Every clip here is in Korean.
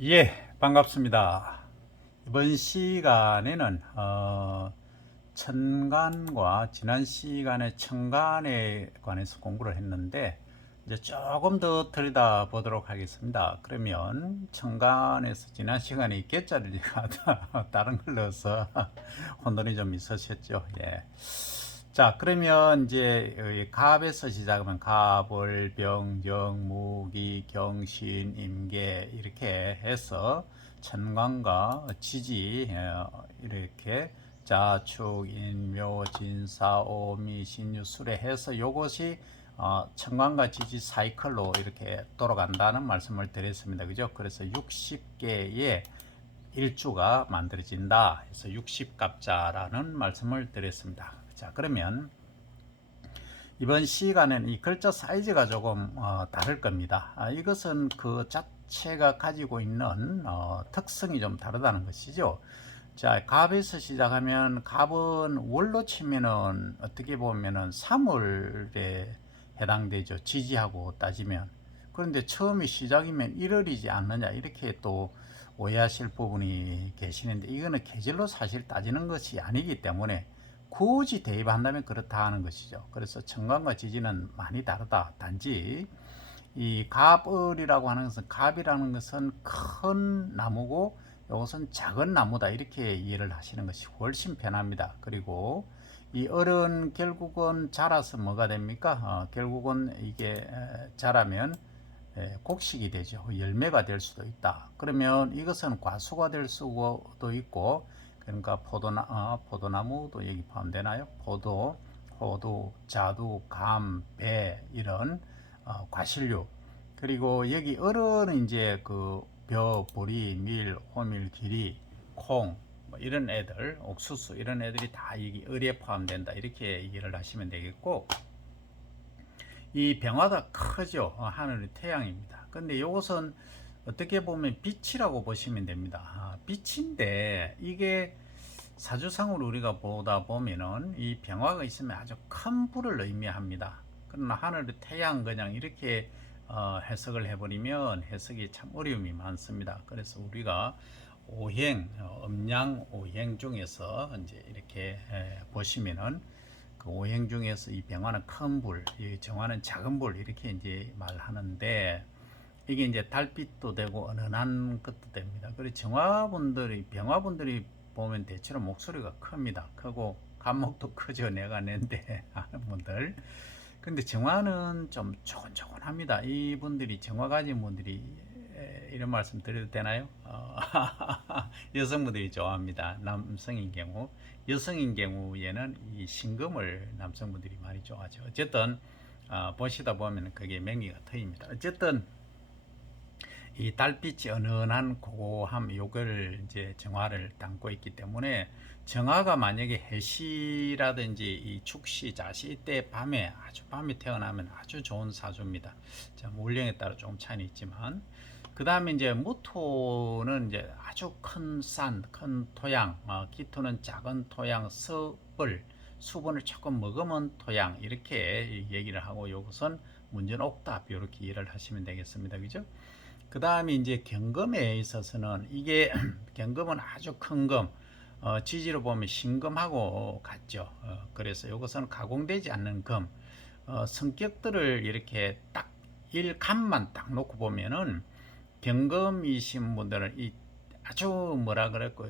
예, 반갑습니다. 이번 시간에는 천간과 지난 시간에 천간에 관해서 공부를 했는데 이제 조금 더 들여다 보도록 하겠습니다. 그러면 천간에서 지난 시간에 이 개자리가 다른 걸 넣어서 혼돈이 좀 있으셨죠. 예. 자, 그러면 이제 갑에서 시작하면 갑을, 병, 정, 무기, 경신, 임계 이렇게 해서 천간과 지지 이렇게 자축, 인묘, 진사, 오미, 신유, 수레 해서 요것이 천간과 지지 사이클로 이렇게 돌아간다는 말씀을 드렸습니다. 그죠? 그래서 60개의 일주가 만들어진다 해서 60갑자라는 말씀을 드렸습니다. 자, 그러면 이번 시간에는 이 글자 사이즈가 조금 다를 겁니다. 이것은 그 자체가 가지고 있는 특성이 좀 다르다는 것이죠. 자, 갑에서 시작하면 갑은 월로 치면은 어떻게 보면은 3월에 해당되죠. 지지하고 따지면. 그런데 처음이 시작이면 1월이지 않느냐 이렇게 또 오해하실 부분이 계시는데 이거는 계절로 사실 따지는 것이 아니기 때문에 굳이 대입한다면 그렇다 하는 것이죠. 그래서 천간과 지지는 많이 다르다. 단지 이 갑을이라고 하는 것은 갑이라는 것은 큰 나무고 이것은 작은 나무다 이렇게 이해를 하시는 것이 훨씬 편합니다. 그리고 이 을은 결국은 자라서 뭐가 됩니까? 결국은 이게 자라면 곡식이 되죠. 열매가 될 수도 있다. 그러면 이것은 과수가 될 수도 있고, 그러니까 포도나무도 여기 포함되나요? 포도, 호두, 자두, 감, 배 이런 과실류. 그리고 여기 을은 이제 그 벼, 보리, 밀, 호밀, 기리, 콩, 뭐 이런 애들, 옥수수 이런 애들이 다 여기 을에 포함된다. 이렇게 얘기를 하시면 되겠고, 이 병화가 크죠. 하늘의 태양입니다. 근데 이것은 어떻게 보면 빛이라고 보시면 됩니다. 빛인데 이게 사주상으로 우리가 보다 보면은 이 병화가 있으면 아주 큰 불을 의미합니다. 그러나 하늘의 태양 그냥 이렇게 해석을 해버리면 해석이 참 어려움이 많습니다. 그래서 우리가 오행, 음양 오행 중에서 이제 이렇게 보시면은 그 오행 중에서 이 병화는 큰 불, 이 정화는 작은 불 이렇게 이제 말하는데 이게 이제 달빛도 되고 은은한 것도 됩니다. 그리고 정화분들이 병화분들이 보면 대체로 목소리가 큽니다. 크고 간목도 크죠. 내가 낸데 하는 분들. 근데 정화는 좀 조곤조곤합니다. 이분들이 정화 가진 분들이 이런 말씀 드려도 되나요? 여성분들이 좋아합니다. 남성인 경우. 여성인 경우에는 이 신금을 남성분들이 많이 좋아하죠. 어쨌든 보시다 보면 그게 명기가 트입니다. 어쨌든 이 달빛이 은은한 고고함 요걸 이제 정화를 담고 있기 때문에 정화가 만약에 해시라든지 이 축시 자시 때 밤에 아주 밤에 태어나면 아주 좋은 사주입니다. 자, 물량에 따라 조금 차이는 있지만 그 다음에 이제 무토는 이제 아주 큰 산, 큰 토양, 기토는 작은 토양, 습을 수분을 조금 머금은 토양 이렇게 얘기를 하고 이것은 문전 옥답 이렇게 이해를 하시면 되겠습니다. 그죠? 그 다음에 이제 경금에 있어서는 이게 경금은 아주 큰 금, 지지로 보면 신금하고 같죠. 그래서 이것은 가공되지 않는 금, 성격들을 이렇게 딱 일간만 딱 놓고 보면은 경금이신 분들은 이 아주 뭐라 그럴까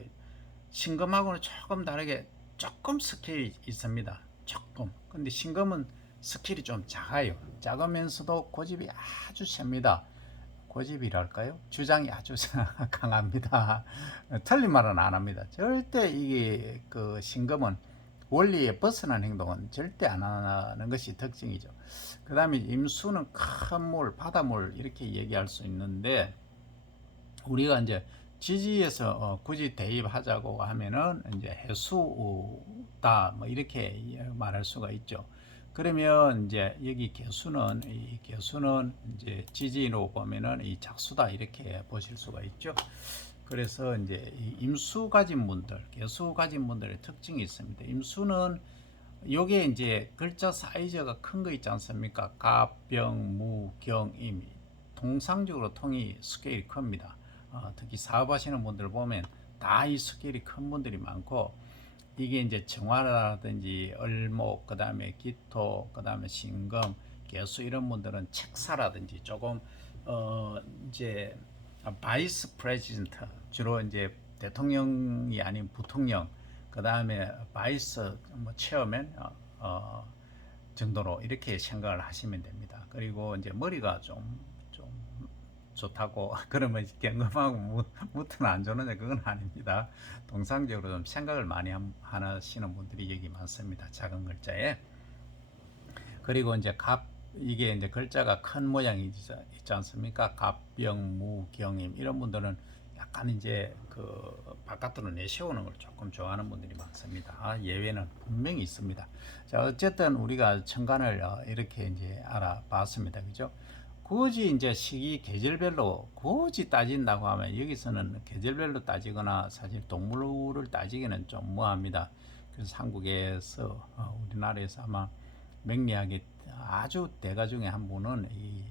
신금하고는 조금 다르게 조금 스킬이 있습니다. 조금. 근데 신금은 스킬이 좀 작아요. 작으면서도 고집이 아주 셉니다. 고집이랄까요? 주장이 아주 강합니다. 틀린 말은 안 합니다. 절대 이게 그 신금은 원리에 벗어난 행동은 절대 안 하는 것이 특징이죠. 그 다음에 임수는 큰 물, 바닷물 이렇게 얘기할 수 있는데 우리가 이제 지지에서 굳이 대입하자고 하면은 이제 해수다 뭐 이렇게 말할 수가 있죠. 그러면 이제 여기 개수는 이 개수는 이제 지지로 보면은 이 작수다 이렇게 보실 수가 있죠. 그래서 이제 이 임수 가진 분들, 개수 가진 분들의 특징이 있습니다. 임수는 요게 이제 글자 사이즈가 큰 거 있지 않습니까? 갑, 병, 무, 경, 임. 통상적으로 통이 스케일이 큽니다. 특히 사업하시는 분들 보면 다 이 스케일이 큰 분들이 많고, 이게 이제 정화라든지 을목, 그 다음에 기토, 그 다음에 신금, 개수 이런 분들은 책사라든지 조금 이제 바이스 프레지던트, 주로 이제 대통령이 아닌 부통령, 그 다음에 바이스 뭐 체어맨 정도로 이렇게 생각을 하시면 됩니다. 그리고 이제 머리가 좀 좋다고 그러면 경금하고 무트는 안 좋느냐, 그건 아닙니다. 통상적으로 좀 생각을 많이 하시는 분들이 여기 많습니다. 작은 글자에. 그리고 이제 이게 이제 글자가 큰 모양이 있지 않습니까? 갑병, 무, 경임 이런 분들은 약간 이제 그 바깥으로 내세우는 걸 조금 좋아하는 분들이 많습니다. 예외는 분명히 있습니다. 자, 어쨌든 우리가 천간을 이렇게 이제 알아봤습니다. 그죠? 굳이 이제 시기 계절별로 굳이 따진다고 하면 여기서는 계절별로 따지거나 사실 동물을 따지기는 좀 뭐합니다. 그래서 한국에서 우리나라에서 아마 명리학의 아주 대가 중에 한 분은 이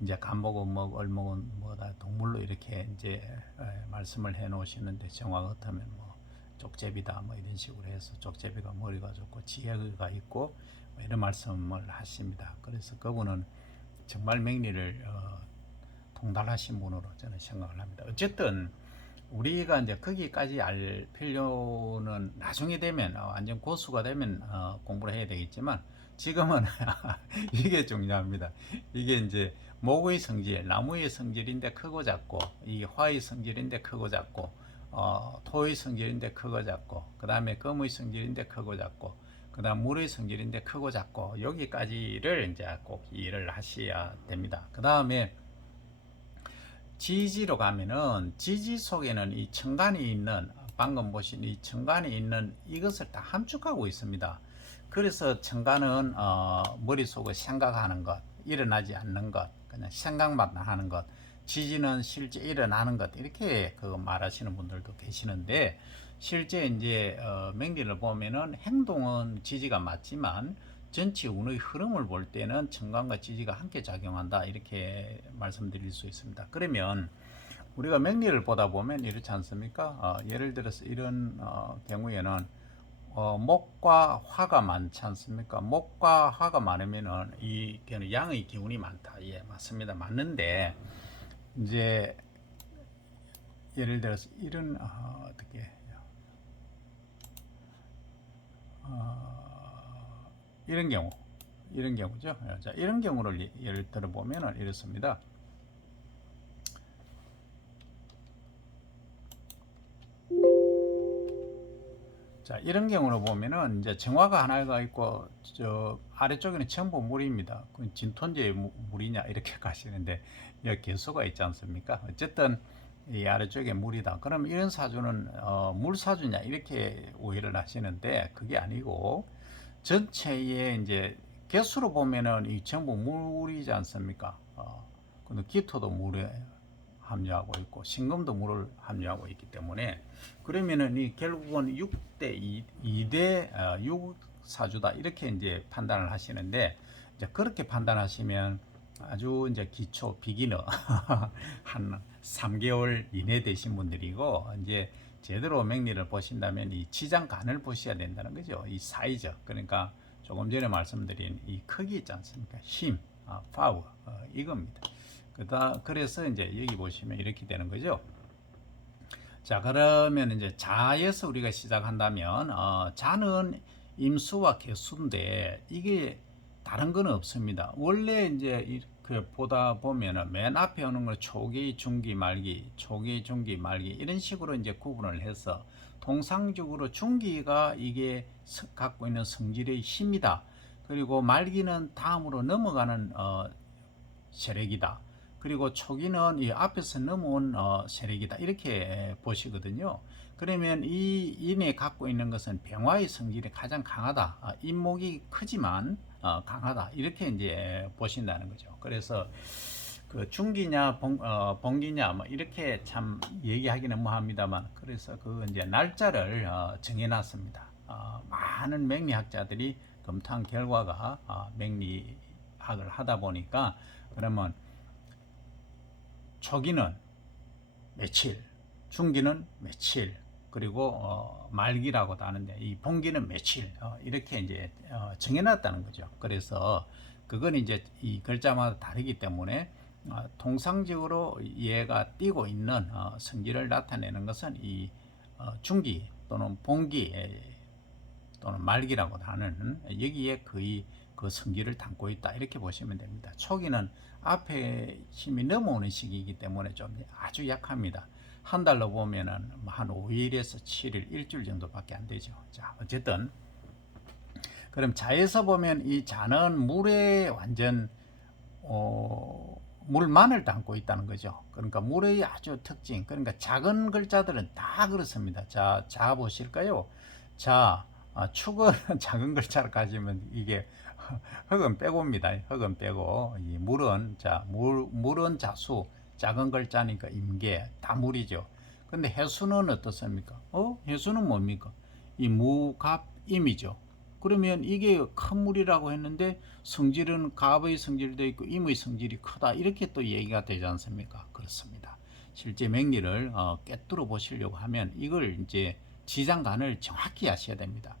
이제 간목은 뭐 을목은 뭐다 동물로 이렇게 이제 말씀을 해 놓으시는데, 정화 같으면 뭐 족제비다 뭐 이런 식으로 해서 족제비가 머리가 좋고 지혜가 있고 뭐 이런 말씀을 하십니다. 그래서 그분은 정말 명리를 통달하신 분으로 저는 생각을 합니다. 어쨌든 우리가 이제 거기까지 알 필요는 나중에 되면 완전 고수가 되면 공부를 해야 되겠지만, 지금은 이게 중요합니다. 이게 이제 목의 성질, 나무의 성질인데 크고 작고, 이 화의 성질인데 크고 작고, 토의 성질인데 크고 작고, 그 다음에 금의 성질인데 크고 작고, 그 다음 물의 성질인데 크고 작고, 여기까지를 이제 꼭 이해를 하셔야 됩니다. 그 다음에 지지로 가면은, 지지 속에는 이 천간이 있는, 방금 보신 이 천간이 있는 이것을 다 함축하고 있습니다. 그래서 천간은 머릿속에 생각하는 것, 일어나지 않는 것, 그냥 생각만 하는 것, 지지는 실제 일어나는 것, 이렇게 그 말하시는 분들도 계시는데, 실제 이제 명리를 보면은 행동은 지지가 맞지만 전체 운의 흐름을 볼 때는 천간과 지지가 함께 작용한다, 이렇게 말씀드릴 수 있습니다. 그러면 우리가 명리를 보다 보면 이렇지 않습니까? 예를 들어서 이런 경우에는 목과 화가 많지 않습니까? 목과 화가 많으면은 이 양의 기운이 많다. 예, 맞습니다. 맞는데 이제 예를 들어서 이런 어떻게 이런 경우, 이런 경우죠. 자, 이런 경우를 예를 들어 보면은 이렇습니다. 자, 이런 경우로 보면은 이제 정화가 하나가 있고 저 아래쪽에는 전부 물입니다. 그 진톤제의 물이냐 이렇게 가시는데 여기 개수가 있지 않습니까? 어쨌든 이 아래쪽에 물이다. 그럼 이런 사주는 물 사주냐 이렇게 오해를 하시는데, 그게 아니고 전체에 이제 개수로 보면은 이 전부 물이지 않습니까? 근데 기토도 물에 함유하고 있고 신금도 물을 함유하고 있기 때문에, 그러면은 이 결국은 6대 2대 6 사주다 이렇게 이제 판단을 하시는데, 이제 그렇게 판단하시면 아주 이제 기초 비기너 한 3개월 이내 되신 분들이고, 이제 제대로 명리를 보신다면 이 지장간을 보셔야 된다는 거죠. 이 사이즈, 그러니까 조금 전에 말씀드린 이 크기 있지 않습니까? 힘, 파워, 이겁니다. 그래서 이제 여기 보시면 이렇게 되는 거죠. 자, 그러면 이제 자에서 우리가 시작한다면, 자는 임수와 개수인데 이게 다른 건 없습니다. 원래 이제 이렇게 보다 보면은 맨 앞에 오는 걸 초기, 중기, 말기, 초기, 중기, 말기 이런 식으로 이제 구분을 해서, 통상적으로 중기가 이게 갖고 있는 성질의 힘이다. 그리고 말기는 다음으로 넘어가는 세력이다. 그리고 초기는 이 앞에서 넘어온 세력이다. 이렇게 보시거든요. 그러면 이 인에 갖고 있는 것은 병화의 성질이 가장 강하다. 인목이 크지만 강하다. 이렇게 이제 보신다는 거죠. 그래서 그 중기냐 봉기냐 뭐 이렇게 참 얘기하기는 뭐합니다만, 그래서 그 이제 날짜를 정해놨습니다. 많은 명리학자들이 검토한 결과가 명리학을 하다 보니까, 그러면 초기는 며칠, 중기는 며칠, 그리고 말기라고도 하는데 이 분기는 며칠, 이렇게 이제 정해놨다는 거죠. 그래서 그건 이제 이 글자마다 다르기 때문에 통상적으로 얘가 띄고 있는 성질을 나타내는 것은 이 중기 또는 분기 또는 말기라고 하는 여기에 거의 그 성질을 담고 있다, 이렇게 보시면 됩니다. 초기는 앞에 힘이 넘어오는 시기이기 때문에 좀 아주 약합니다. 한 달로 보면은 한 5일에서 7일, 일주일 정도밖에 안 되죠. 자, 어쨌든 그럼 자에서 보면 이 자는 물에 완전 물만을 담고 있다는 거죠. 그러니까 물의 아주 특징, 그러니까 작은 글자들은 다 그렇습니다. 자 보실까요? 자, 축은 작은 글자를 가지면 이게 흙은 빼고입니다. 흙은 빼고, 이 물은, 물은 자수, 작은 글자니까 임계, 다 물이죠. 근데 해수는 어떻습니까? 해수는 뭡니까? 이 무갑임이죠. 그러면 이게 큰 물이라고 했는데 성질은 갑의 성질도 있고 임의 성질이 크다, 이렇게 또 얘기가 되지 않습니까? 그렇습니다. 실제 맹리를 꿰뚫어 보시려고 하면 이걸 이제 지장간을 정확히 아셔야 됩니다.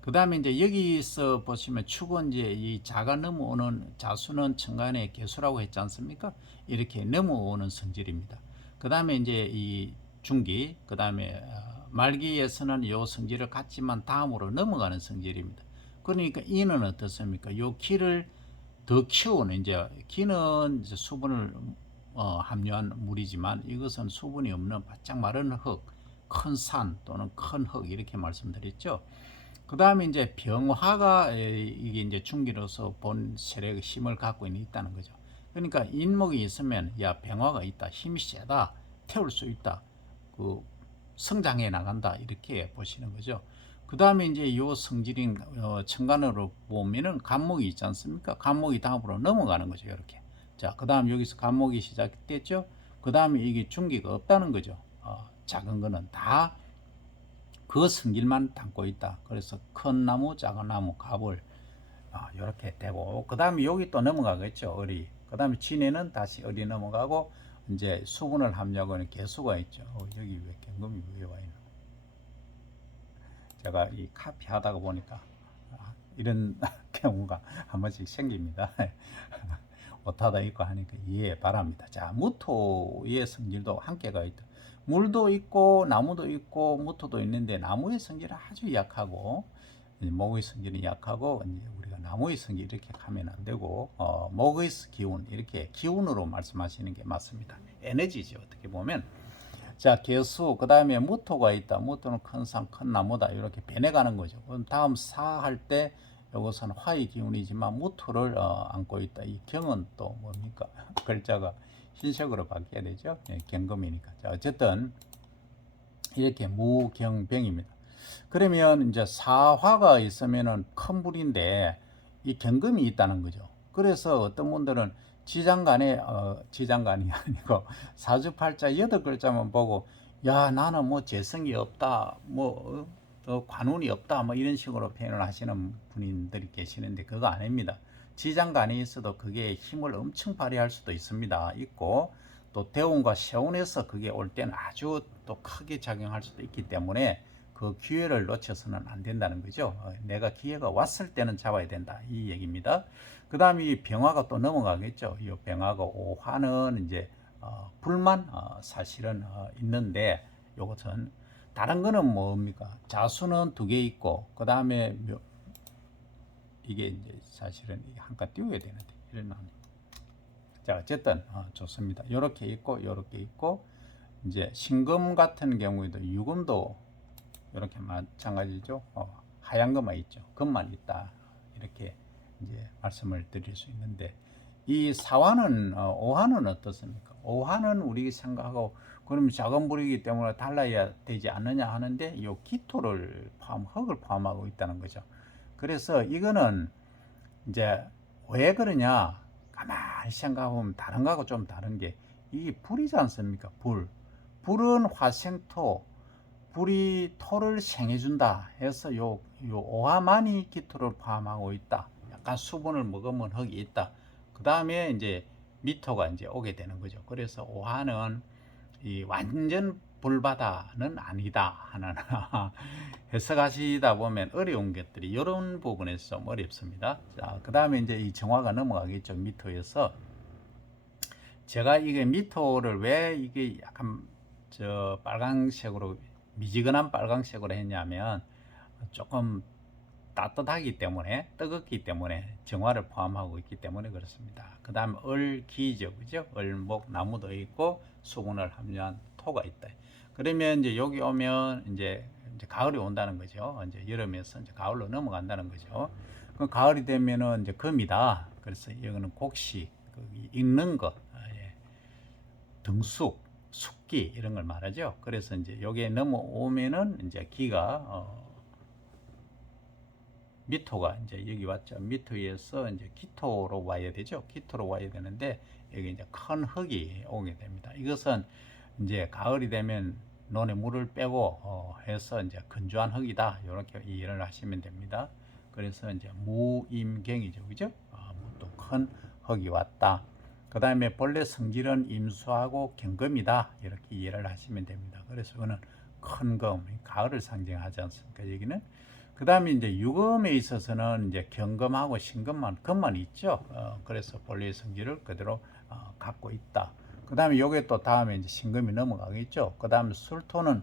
그 다음에 이제 여기서 보시면 축은 이제 이 자가 넘어오는, 자수는 천간의 개수라고 했지 않습니까? 이렇게 넘어오는 성질입니다. 그 다음에 이제 이 중기, 그 다음에 말기에서는 요 성질을 갖지만 다음으로 넘어가는 성질입니다. 그러니까 이는 어떻습니까? 요 기를 더 키우는, 이제 기는 이제 수분을 함유한 물이지만 이것은 수분이 없는 바짝 마른 흙, 큰 산 또는 큰 흙, 이렇게 말씀드렸죠. 그 다음에 이제 병화가 이게 이제 중기로서 본 세력의 힘을 갖고 있다는 거죠. 그러니까 인목이 있으면 야, 병화가 있다, 힘이 세다, 태울 수 있다, 그 성장해 나간다, 이렇게 보시는 거죠. 그 다음에 이제 요 성질인 천간으로 보면은 간목이 있지 않습니까? 간목이 다음으로 넘어가는 거죠, 이렇게. 자, 그 다음 여기서 간목이 시작됐죠. 그 다음에 이게 중기가 없다는 거죠. 작은 거는 다 그 성질만 담고 있다. 그래서 큰 나무, 작은 나무, 갑을 이렇게 되고, 그 다음에 여기 또 넘어가겠죠, 어리. 그 다음에 진해는 다시 어리 넘어가고, 이제 수분을 함유하고 있는 개수가 있죠. 여기 왜 경금이 왜 와 있나? 제가 이 카피 하다가 보니까 이런 경우가 한 번씩 생깁니다. 오타도 있고 하니까 이해 바랍니다. 자, 무토의 성질도 한계가 있다. 물도 있고 나무도 있고 무토도 있는데 나무의 성질은 아주 약하고 목의 성질이 약하고, 이제 우리가 나무의 성질 이렇게 하면 안 되고 목의 기운, 이렇게 기운으로 말씀하시는 게 맞습니다. 에너지죠, 어떻게 보면. 자, 개수, 그 다음에 무토가 있다. 무토는 큰 산, 큰 나무다, 이렇게 변해가는 거죠. 그럼 다음 사 할 때 이것은 화의 기운이지만 무토를 안고 있다. 이 경은 또 뭡니까? 글자가 흰색으로 바뀌어야 되죠. 예, 경금이니까. 자, 어쨌든 이렇게 무경병입니다. 그러면 이제 사화가 있으면은 큰 불인데 이 경금이 있다는 거죠. 그래서 어떤 분들은 지장간이 아니고 사주팔자 8글자만 보고, 야, 나는 뭐 재성이 없다, 뭐 관운이 없다, 뭐 이런 식으로 표현을 하시는 분들이 계시는데 그거 아닙니다. 지장간이 있어도 그게 힘을 엄청 발휘할 수도 있습니다. 있고, 또 대운과 세운에서 그게 올 때는 아주 또 크게 작용할 수도 있기 때문에 그 기회를 놓쳐서는 안 된다는 거죠. 내가 기회가 왔을 때는 잡아야 된다, 이 얘기입니다. 그 다음에 이 병화가 또 넘어가겠죠. 이 병화가 오화는 이제 불만 사실은 있는데, 요것은 다른 거는 뭡니까? 자수는 2개 있고, 그 다음에 이게 이제 사실은 한칸 띄워야 되는데 이런. 자, 어쨌든 좋습니다. 요렇게 있고 요렇게 있고, 이제 신금 같은 경우에도 유금도 이렇게 마찬가지죠. 하얀 것만 있죠. 금만 있다, 이렇게 이제 말씀을 드릴 수 있는데, 이 사화는 오화는 어떻습니까? 오화는 우리 생각하고 그럼 작은 불이기 때문에 달라야 되지 않느냐 하는데, 이 기토를 흙을 포함하고 있다는 거죠. 그래서 이거는 이제 왜 그러냐, 가만히 생각해보면 다른 거하고 좀 다른 게, 이 불이지 않습니까? 불은 화생토, 불이 토를 생해준다 해서 요 오화만이 기토를 포함하고 있다. 약간 수분을 머금은 흙이 있다. 그 다음에 이제 미토가 이제 오게 되는 거죠. 그래서 오화는 이 완전 불바다는 아니다 하는 해석하시다 보면 어려운 것들이 이런 부분에서 좀 어렵습니다. 자, 그 다음에 이제 이 정화가 넘어가겠죠. 미토에서 제가 이게 미토를 왜 이게 약간 저 빨강색으로 미지근한 빨강색으로 했냐면 조금 따뜻하기 때문에 뜨겁기 때문에 정화를 포함하고 있기 때문에 그렇습니다. 그 다음에 얼기죠, 그죠? 얼목 나무도 있고 수분을 함유한 토가 있다. 그러면 이제 여기 오면 이제 가을이 온다는 거죠. 이제 여름에서 이제 가을로 넘어간다는 거죠. 그 가을이 되면은 이제 금이다. 그래서 이거는 곡식, 익는 것, 예. 등숙, 숙기 이런 걸 말하죠. 그래서 이제 여기에 넘어오면은 이제 기가 미토가 이제 여기 왔죠. 미토에서 이제 기토로 와야 되죠. 기토로 와야 되는데 여기 이제 큰 흙이 오게 됩니다. 이것은 이제 가을이 되면 논에 물을 빼고 해서 이제 건조한 흙이다. 이렇게 이해를 하시면 됩니다. 그래서 이제 무임경이죠, 그죠? 또 큰 흙이 왔다. 그 다음에 본래 성질은 임수하고 경금이다. 이렇게 이해를 하시면 됩니다. 그래서 이거는 큰 검, 가을을 상징하지 않습니까? 여기는. 그 다음에 이제 유금에 있어서는 이제 경금하고 신금만, 금만 있죠. 그래서 본래의 성질을 그대로 갖고 있다. 그 다음에 요게 또 다음에 이제 신금이 넘어가겠죠. 그 다음에 술토는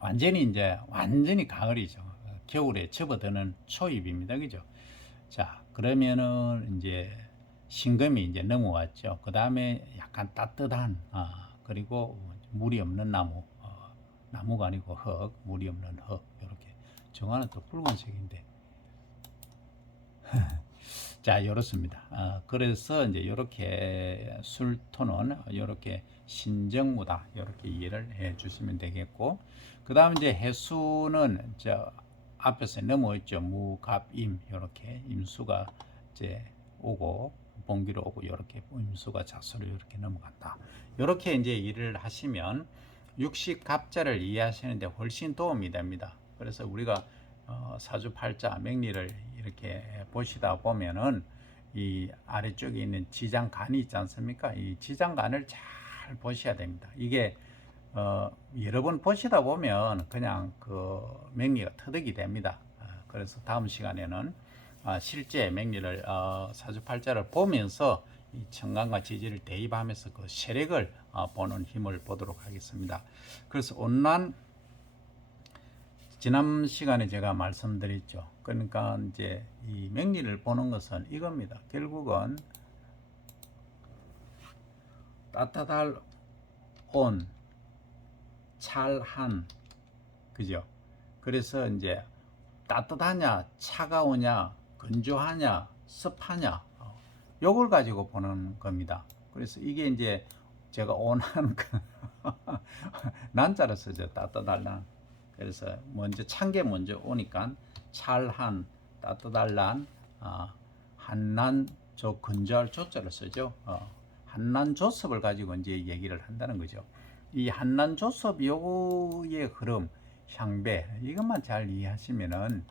완전히 가을이죠. 겨울에 접어드는 초입입니다. 그죠? 자, 그러면은 이제 신금이 이제 넘어왔죠. 그 다음에 약간 따뜻한, 그리고 물이 없는 나무, 나무가 아니고 흙, 물이 없는 흙, 이렇게. 정화는 또 붉은색인데. 자, 이렇습니다. 그래서 이제 이렇게 술토는 이렇게 신정무다. 이렇게 이해를 해 주시면 되겠고. 그 다음 이제 해수는 저 앞에서 넘어있죠. 무갑임. 이렇게 임수가 이제 오고, 봉기로 오고, 이렇게 임수가 자수로 이렇게 넘어간다. 이렇게 이제 일을 하시면 육식갑자를 이해하시는데 훨씬 도움이 됩니다. 그래서 우리가 사주팔자命리를 이렇게 보시다 보면은 이 아래쪽에 있는 지장간이 있지 않습니까? 이 지장간을 잘 보셔야 됩니다. 이게 여러 번 보시다 보면 그냥 그命리가 터득이 됩니다. 그래서 다음 시간에는 실제命리를 사주팔자를 보면서 이 천간과 지지를 대입하면서 그 세력을 보는 힘을 보도록 하겠습니다. 그래서 온난 지난 시간에 제가 말씀드렸죠. 그러니까 이제 이命리를 보는 것은 이겁니다. 결국은 따뜻할 온, 찰한, 그죠? 그래서 이제 따뜻하냐, 차가우냐, 건조하냐, 습하냐, 요걸 가지고 보는 겁니다. 그래서 이게 이제 제가 온한 난자로 쓰죠. 따뜻할 난. 그래서 먼저 찬 게 먼저 오니까 찰한, 따뜻할 난, 한난, 건조할 조자를 쓰죠. 한난 조섭을 가지고 이제 얘기를 한다는 거죠. 이 한난 조섭 요의 흐름, 향배 이것만 잘 이해하시면은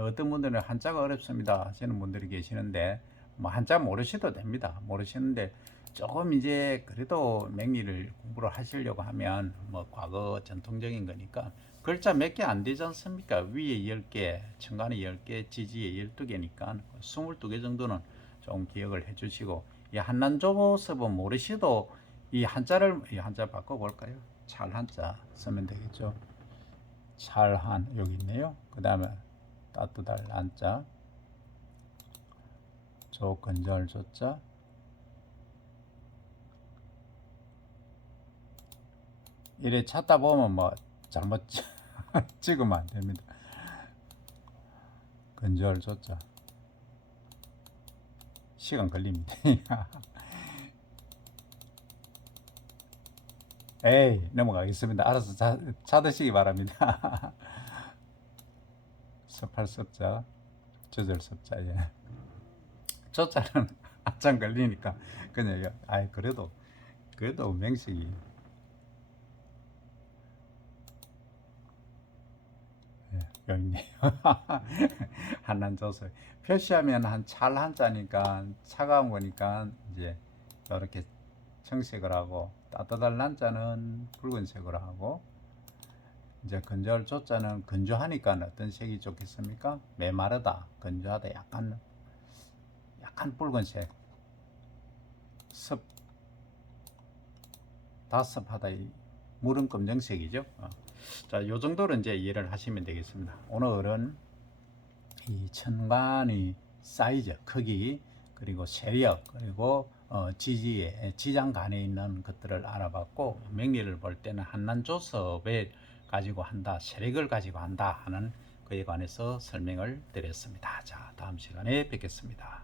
어떤 분들은 한자가 어렵습니다 하시는 분들이 계시는데 뭐 한자 모르셔도 됩니다. 모르시는데 조금 이제 그래도命리를 공부를 하시려고 하면 뭐 과거 전통적인 거니까 글자 몇 개 안 되지 않습니까? 위에 10개, 천간에 10개, 지지에 12개니까 22개 정도는 좀 기억을 해 주시고 이 한난조섭은 모르셔도 이 한자 바꿔 볼까요? 찰한자 쓰면 되겠죠. 찰한 여기 있네요. 그 다음에 따뜻할 한자, 조건절 조자, 이래 찾다 보면 뭐 잘못 찍으면 안 됩니다. 건절 조자 시간 걸립니다. 에이, 넘어가겠습니다. 알아서 찾으시기 바랍니다. 섭할 섭자, 저절 섭자, 예. 조자는 한참 걸리니까 그냥 그래도 명식이 여기 있네요. 한난조서 표시하면 한 찰 한자니까 차가운 거니까 이제 이렇게 청색을 하고, 따뜻할 난자는 붉은색으로 하고, 이제 건조할 조자는 건조하니까 어떤 색이 좋겠습니까? 메마르다, 건조하다, 약간 붉은색. 다습하다, 물은 검정색이죠. 자, 요 정도로 이제 이해를 하시면 되겠습니다. 오늘은 이 천간의 사이즈, 크기, 그리고 세력, 그리고 지장간에 있는 것들을 알아봤고, 명리를 볼 때는 한난조섭에 가지고 한다, 세력을 가지고 한다 하는 그에 관해서 설명을 드렸습니다. 자, 다음 시간에 뵙겠습니다.